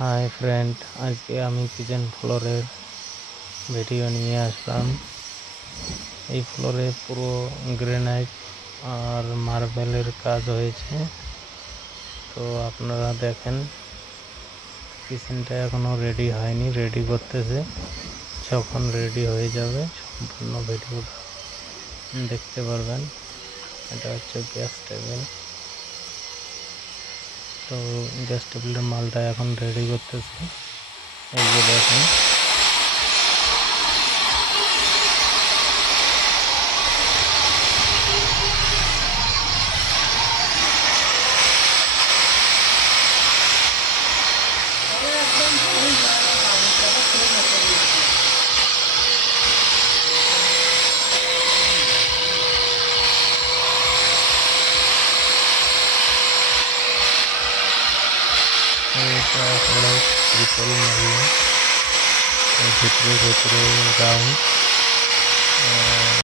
Hi friend আজকে আমি kitchen ফ্লোরের ভিডিও নিয়ে আসলাম। এই ফ্লোরে পুরো গ্রেনাইট আর মার্বেলের কাজ হয়েছে। তো আপনারা দেখেন কিচেনটা এখনও রেডি হয়নি রেডি করতেছে। যখন রেডি হয়ে যাবে, সম্পূর্ণ ভিডিওটা দেখতে পারবেন। এটা হচ্ছে গ্যাস টেবিল তো গ্যাস টেবিলের মালটা এখন রেডি করতেছে এই যে দেখুন এটা হলো ত্রিপল মারিয়া। ভিতরে ভিতরে রাউন্ড